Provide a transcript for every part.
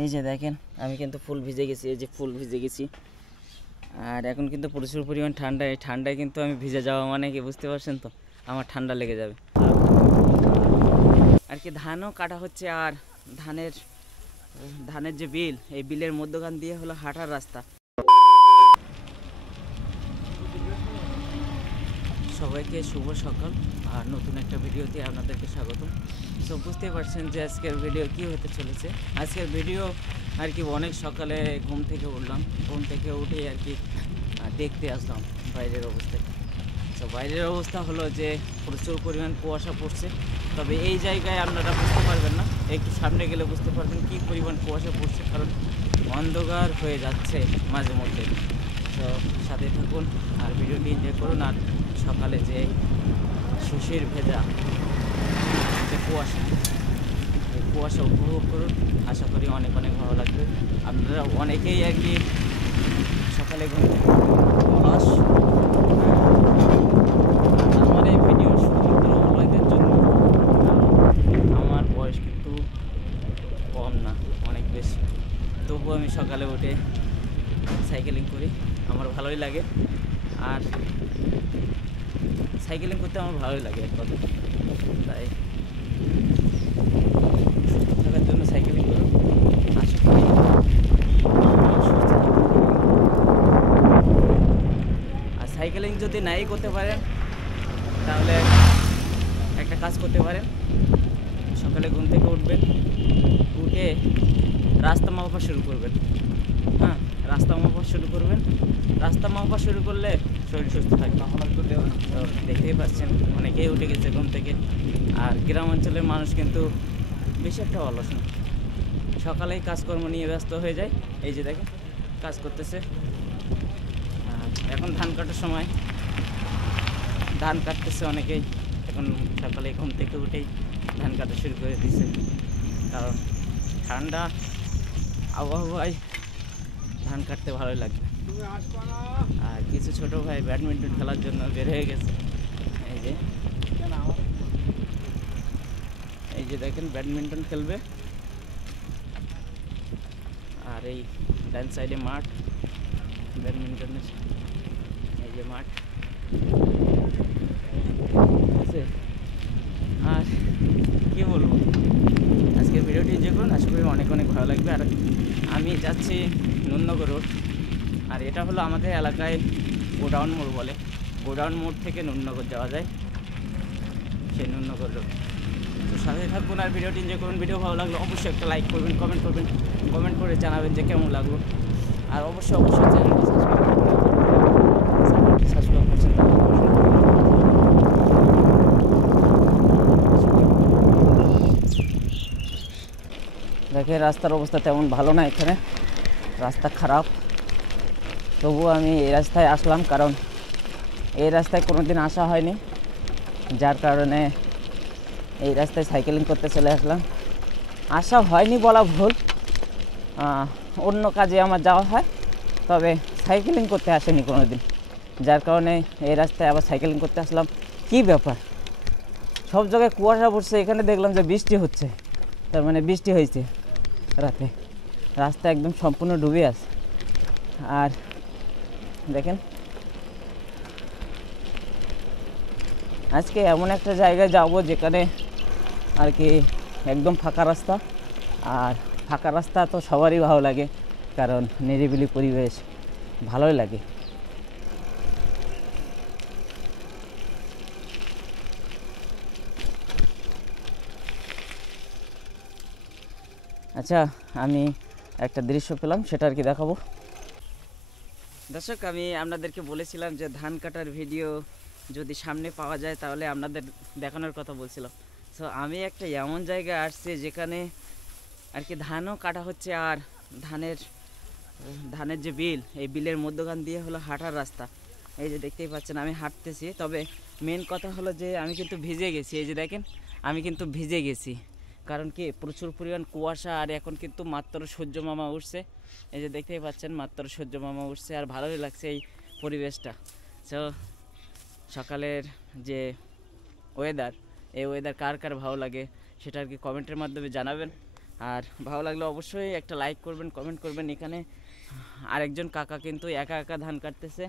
এই যে দেখেন আমি কিন্তু ফুল ভিজে গেছি, এই যে ফুল ভিজে গেছি। আর এখন কিন্তু প্রচুর পরিমাণ ঠান্ডা, এই ঠান্ডায় কিন্তু আমি ভিজে যাওয়া মানে কি বুঝতে পারছেন তো, আমার ঠান্ডা লেগে যাবে আর কি। ধানও কাটা হচ্ছে, আর ধানের ধানের যে বিল, এই বিলের মধ্যখান দিয়ে হলো হাঁটার রাস্তা। সবাইকে শুভ সকাল আর নতুন একটা ভিডিওতে আপনাদেরকে স্বাগত। তো বুঝতেই পারছেন যে আজকের ভিডিও কী হতে চলেছে। আজকের ভিডিও আর কি অনেক সকালে ঘুম থেকে উঠলাম, ঘুম থেকে উঠেই আর কি দেখতে আসলাম বাইরের অবস্থায়। তো বাইরের অবস্থা হলো যে প্রচুর পরিমাণ কুয়াশা পড়ছে, তবে এই জায়গায় আপনারা বুঝতে পারবেন না, একটু সামনে গেলে বুঝতে পারবেন কী পরিমাণ কুয়াশা পড়ছে, কারণ অন্ধকার হয়ে যাচ্ছে মাঝে মধ্যে। তো সাথে থাকুন আর ভিডিওটি এনজয় করুন। আর সকালে যে শিশির ভেজা যে কুয়াশা, এই কুয়াশা উপভোগ করুন, আশা করি অনেক অনেক ভালো লাগবে। আপনারা অনেকেই আর কি সকালে ঘুম থেকে অলস। আমার এই ভিডিও শুধুমাত্র অলয়দের জন্য, আমার বয়স কিন্তু কম না, অনেক বেশি। তবুও আমি সকালে উঠে সাইকেলিং করি, আমার ভালোই লাগে। আর সাইকেলিং করতে আমার ভালোই লাগে এক কথা, তাই সুস্থ থাকার জন্য সাইকেলিং করুন, আশা করি সুস্থ থাকবেন। আর সাইকেলিং যদি নাই করতে পারেন তাহলে একটা কাজ করতে পারেন, সকালে ঘুম থেকে উঠবেন, উঠে রাস্তা মাপা শুরু করবেন। হ্যাঁ, রাস্তা মাপা শুরু করবেন, রাস্তা মাপা শুরু করলে শরীর সুস্থ থাকবে। তো দেখতেই পাচ্ছেন অনেকেই উঠে গেছে ঘুম থেকে। আর গ্রাম অঞ্চলের মানুষ কিন্তু বেশি একটা অলস না, সকালেই কাজকর্ম নিয়ে ব্যস্ত হয়ে যায়। এই যে দেখেন কাজ করতেছে। এখন ধান কাটার সময়, ধান কাটতেছে অনেকেই, এখন সকালে ঘুম থেকে উঠেই ধান কাটা শুরু করে দিচ্ছে, কারণ ঠান্ডা আবহাওয়ায় ধান কাটতে ভালোই লাগবে। আর কিছু ছোট ভাই ব্যাডমিন্টন খেলার জন্য বের হয়ে গেছে। এই যে দেখেন ব্যাডমিন্টন খেলবে। আর এই ডান সাইডে মাঠ ব্যাডমিন্টনের, এই যে মাঠ আছে। আর কি বলবো, আজকের ভিডিওটি এনজয় করুন, আশা করি অনেক অনেক ভালো লাগবে। আর আমি যাচ্ছি নুননগর রোড, আর এটা হলো আমাদের এলাকায় গোডাউন মোড় বলে। গোডাউন মোড় থেকে নুননগর যাওয়া যায়, সেই নুননগর রোড। তো সাথে থাকুন আর ভিডিওটি এনজয় করুন। ভিডিও ভালো লাগলে অবশ্যই একটা লাইক করবেন, কমেন্ট করবেন, কমেন্ট করে জানাবেন যে কেমন লাগলো। আর অবশ্যই চ্যানেলটি সাবস্ক্রাইব করছেন। দেখে রাস্তার অবস্থা তেমন ভালো না, এখানে রাস্তা খারাপ। তবুও আমি এই রাস্তায় আসলাম, কারণ এই রাস্তায় কোনো দিন আসা হয়নি, যার কারণে এই রাস্তায় সাইকেলিং করতে চলে আসলাম। আসা হয়নি বলা ভুল, অন্য কাজে আমার যাওয়া হয়, তবে সাইকেলিং করতে আসেনি কোনো দিন, যার কারণে এই রাস্তায় আবার সাইকেলিং করতে আসলাম। কি ব্যাপার, সব জায়গায় কুয়াশা পড়ছে, এখানে দেখলাম যে বৃষ্টি হচ্ছে, তার মানে বৃষ্টি হয়েছে রাতে। রাস্তা একদম সম্পূর্ণ ডুবে আছে। আর দেখেন আজকে এমন একটা জায়গায় যাব যেখানে আর কি একদম ফাঁকা রাস্তা। আর ফাঁকা রাস্তা তো সবারই ভালো লাগে, কারণ নিরিবিলি পরিবেশ ভালোই লাগে। আচ্ছা, আমি একটা দৃশ্য পেলাম, সেটা আর কি দেখাবো। দর্শক, আমি আপনাদেরকে বলেছিলাম যে ধান কাটার ভিডিও যদি সামনে পাওয়া যায় তাহলে আপনাদের দেখানোর কথা বলছিলাম। সো আমি একটা এমন জায়গায় আসছি যেখানে আর কি ধানও কাটা হচ্ছে, আর ধানের যে বিল, এই বিলের মধ্যখান দিয়ে হলো হাঁটার রাস্তা। এই যে দেখতেই পাচ্ছেন আমি হাঁটতেছি, তবে মেন কথা হলো যে আমি কিন্তু ভিজে গেছি। এই যে দেখেন আমি কিন্তু ভিজে গেছি, কারণ কি প্রচুর পরিমাণ কুয়াশা। আর এখন কিন্তু মাত্র সূর্য মামা উঠছে, এই যে দেখতেই পাচ্ছেন মাত্র সূর্য মামা উঠছে, আর ভালোই লাগছে এই পরিবেশটা। সো সকালের যে ওয়েদার, এই ওয়েদার কার কার ভালো লাগে সেটা আর কি কমেন্টের মাধ্যমে জানাবেন। আর ভালো লাগলে অবশ্যই একটা লাইক করবেন, কমেন্ট করবেন। এখানে আরেকজন কাকা কিন্তু একা একা ধান কাটতেছে,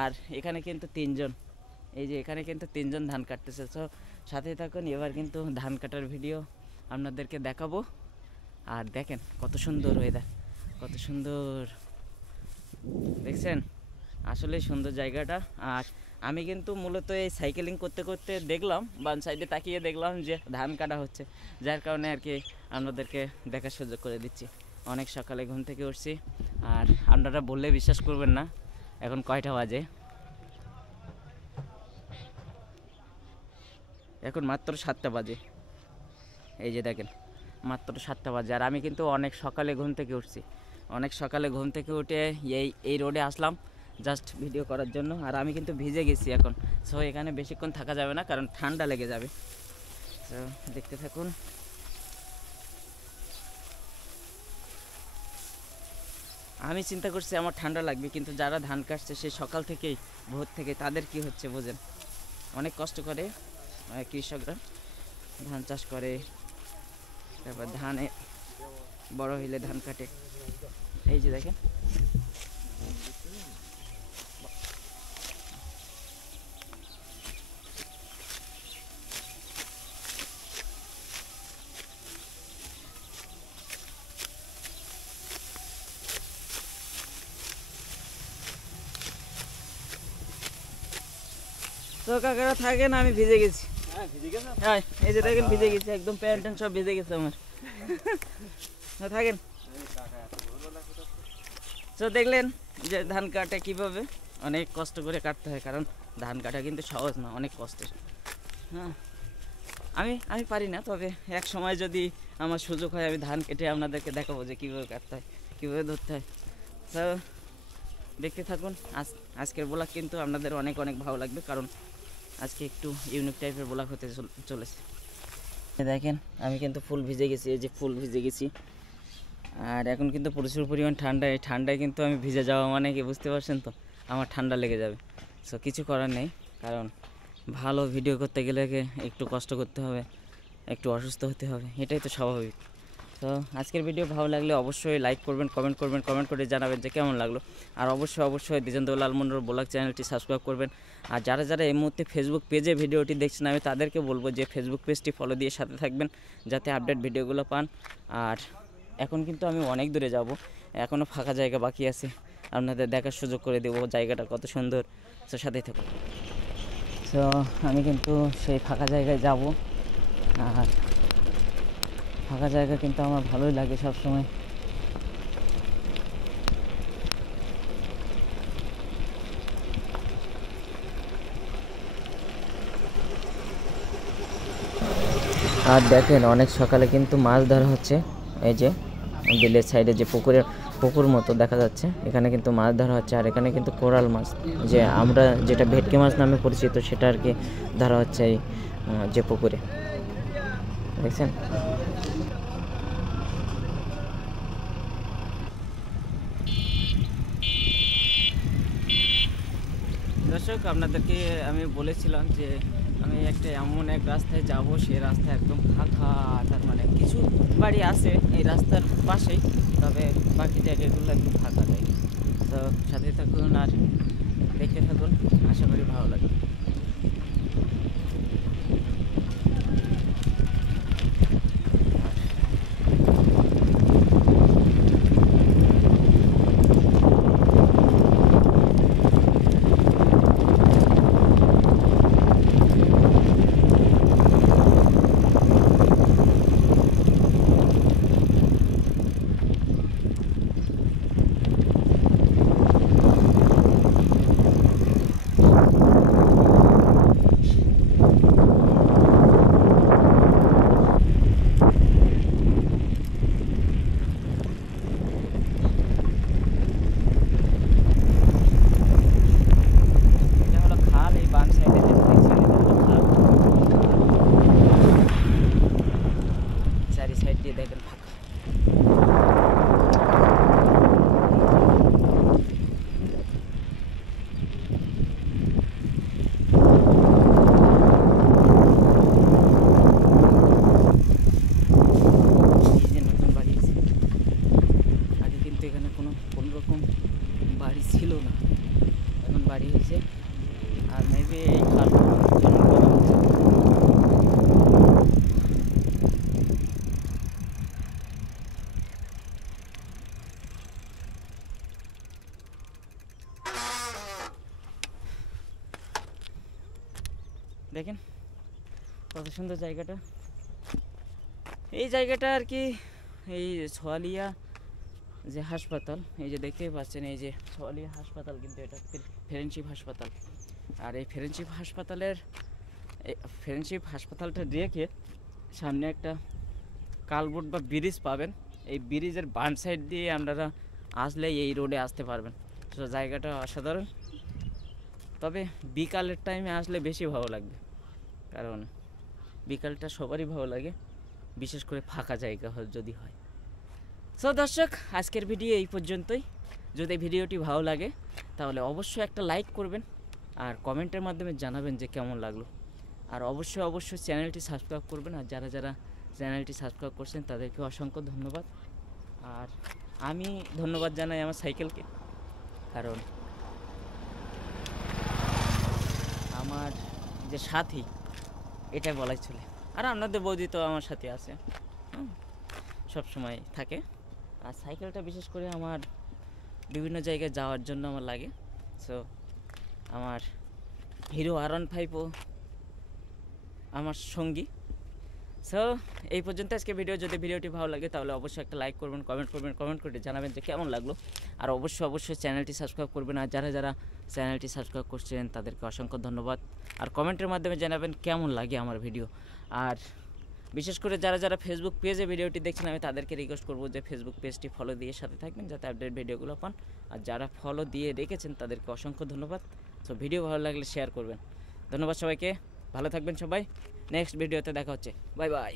আর এখানে কিন্তু তিনজন, এই যে এখানে কিন্তু তিনজন ধান কাটতেছে। তো সাথে থাকুন, এবার কিন্তু ধান কাটার ভিডিও আপনাদেরকে দেখাবো। আর দেখেন কত সুন্দর ওয়েদার, কত সুন্দর দেখছেন, আসলে সুন্দর জায়গাটা। আর আমি কিন্তু মূলত এই সাইকেলিং করতে করতে দেখলাম, বাম সাইডে তাকিয়ে দেখলাম যে ধান কাটা হচ্ছে, যার কারণে আর কি আপনাদেরকে দেখার সুযোগ করে দিচ্ছি। অনেক সকালে ঘুম থেকে উঠছি, আর আপনারা বললে বিশ্বাস করবেন না এখন কয়টা বাজে। এখন মাত্র 7টা বাজে, এই যে দেখেন মাত্র 7টা বাজে। আর আমি কিন্তু অনেক সকালে ঘুম থেকে উঠছি, অনেক সকালে ঘুম থেকে উঠে এই রোডে আসলাম জাস্ট ভিডিও করার জন্য। আর আমি কিন্তু ভিজে গেছি এখন, সো এখানে বেশিক্ষণ থাকা যাবে না, কারণ ঠান্ডা লেগে যাবে। তো দেখতে থাকুন। আমি চিন্তা করছি আমার ঠান্ডা লাগবে, কিন্তু যারা ধান কাটছে সেই সকাল থেকেই, ভোর থেকে, তাদের কি হচ্ছে বোঝেন। অনেক কষ্ট করে কৃষকরা ধান চাষ করে, তারপর ধানে বড় হইলে ধান কাটে। এই যে দেখেন তো কাকারা থাকেন, আমি ভিজে গেছি। হ্যাঁ এই যে দেখেন ভিজে গেছি একদম, প্যান্ট ট্যান্ট সব ভিজে গেছে আমার। থাকেন। তো দেখলেন যে ধান কাটা কীভাবে অনেক কষ্ট করে কাটতে হয়, কারণ ধান কাটা কিন্তু সহজ না, অনেক কষ্টের। হ্যাঁ আমি পারি না, তবে এক সময় যদি আমার সুযোগ হয় আমি ধান কেটে আপনাদেরকে দেখাবো যে কীভাবে কাটতে হয়, কীভাবে ধরতে হয়। তো দেখতে থাকুন। আজকের ব্লগ কিন্তু আপনাদের অনেক অনেক ভালো লাগবে, কারণ আজকে একটু ইউনিক টাইপের ব্লগ হতে চলেছে। দেখেন আমি কিন্তু ফুল ভিজে গেছি, এই যে ফুল ভিজে গেছি। আর এখন কিন্তু প্রচুর পরিমাণ ঠান্ডা, এই ঠান্ডায় কিন্তু আমি ভিজে যাওয়া মানে কি বুঝতে পারছেন তো, আমার ঠান্ডা লেগে যাবে। সো কিছু করার নেই, কারণ ভালো ভিডিও করতে গেলে একটু কষ্ট করতে হবে, একটু অসুস্থ হতে হবে, এটাই তো স্বাভাবিক। তো আজকের ভিডিও ভালো লাগলে অবশ্যই লাইক করবেন, কমেন্ট করে জানাবেন যে কেমন লাগলো। আর অবশ্যই দ্বিজেন্দ্র লাল মন্ডল ব্লগ চ্যানেলটি সাবস্ক্রাইব করবেন। আর যারা এই মুহূর্তে ফেসবুক পেজে ভিডিওটি দেখছেন, আমি তাদেরকে বলবো যে ফেসবুক পেজটি ফলো দিয়ে সাথে থাকবেন, যাতে আপডেট ভিডিওগুলো পান। আর এখন কিন্তু আমি অনেক দূরে যাব, এখনও ফাঁকা জায়গা বাকি আছে, আপনাদের দেখার সুযোগ করে দেবো জায়গাটা কত সুন্দর। তো সাথেই থাকুন। তো আমি কিন্তু সেই ফাঁকা জায়গায় যাব, আর ফাঁকা জায়গা কিন্তু আমার ভালোই লাগে সবসময়। আর দেখেন অনেক সকালে কিন্তু মাছ ধরা হচ্ছে, এই যে বিলের সাইডে যে পুকুর মতো দেখা যাচ্ছে, এখানে কিন্তু মাছ ধরা হচ্ছে। আর এখানে কিন্তু কোরাল মাছ, যে আমরা যেটা ভেটকি মাছ নামে পরিচিত, সেটা আর কি ধরা হচ্ছে এই যে পুকুরে, দেখছেন। দর্শক আপনাদেরকে আমি বলেছিলাম যে আমি একটা এমন এক রাস্তায় যাব, সেই রাস্তা একদম ফাঁকা, তার মানে কিছু বাড়ি আছে এই রাস্তার পাশেই, তবে বাকি জায়গাগুলো একদম ফাঁকা যায়। তো সাথে থাকুন আর দেখতে থাকুন, আশা করি ভালো লাগবে। বাড়ি হয়েছে, আর মেবি এই খালটা খনন করা হচ্ছে। দেখেন কত সুন্দর জায়গাটা। এই জায়গাটা আর কি এই সোয়ালিয়া যে হাসপাতাল, এই যে দেখতেই পাচ্ছেন, এই যে সোয়ালিয়া হাসপাতাল, কিন্তু এটা ফ্রেন্ডশিপ হাসপাতাল। আর এই ফ্রেন্ডশিপ হাসপাতালটা রেখে সামনে একটা কালবোর্ড বা ব্রিজ পাবেন। এই ব্রিজের বাম সাইড দিয়ে আপনারা আসলে এই রোডে আসতে পারবেন। তো জায়গাটা অসাধারণ, তবে বিকালের টাইমে আসলে বেশি ভালো লাগবে, কারণ বিকালটা সবারই ভালো লাগে, বিশেষ করে ফাঁকা জায়গা যদি হয়। সো দর্শক, আজকের ভিডিও এই পর্যন্তই। যদি ভিডিওটি ভালো লাগে তাহলে অবশ্যই একটা লাইক করবেন, আর কমেন্টের মাধ্যমে জানাবেন যে কেমন লাগলো। আর অবশ্যই চ্যানেলটি সাবস্ক্রাইব করবেন, আর যারা যারা চ্যানেলটি সাবস্ক্রাইব করছেন তাদেরকে অসংখ্য ধন্যবাদ। আর আমি ধন্যবাদ জানাই আমার সাইকেলকে, কারণ আমার যে সাথী এটাই বলাই চলে। আর আপনাদের বৌদি তো আমার সাথে আছে, সব সময় থাকে। আর সাইকেলটা বিশেষ করে আমার বিভিন্ন জায়গায় যাওয়ার জন্য আমার লাগে। সো আমার হিরো R15ও আমার সঙ্গী। সো এই পর্যন্ত আজকে ভিডিও। যদি ভিডিওটি ভালো লাগে তাহলে অবশ্যই একটা লাইক করবেন, কমেন্ট করে জানাবেন যে কেমন লাগলো। আর অবশ্যই চ্যানেলটি সাবস্ক্রাইব করবেন, আর যারা যারা চ্যানেলটি সাবস্ক্রাইব করছেন তাদেরকে অসংখ্য ধন্যবাদ। আর কমেন্টের মাধ্যমে জানাবেন কেমন লাগে আমার ভিডিও। আর বিশেষ করে যারা যারা ফেসবুক পেজে ভিডিওটি দেখছেন, আমি তাদেরকে রিকোয়েস্ট করবো যে ফেসবুক পেজটি ফলো দিয়ে সাথে থাকবেন, যাতে আপডেট ভিডিওগুলো পান। আর যারা ফলো দিয়ে রেখেছেন তাদেরকে অসংখ্য ধন্যবাদ। তো ভিডিও ভালো লাগলে শেয়ার করবেন। ধন্যবাদ সবাইকে, ভালো থাকবেন সবাই। নেক্সট ভিডিওতে দেখা হচ্ছে, বাই বাই।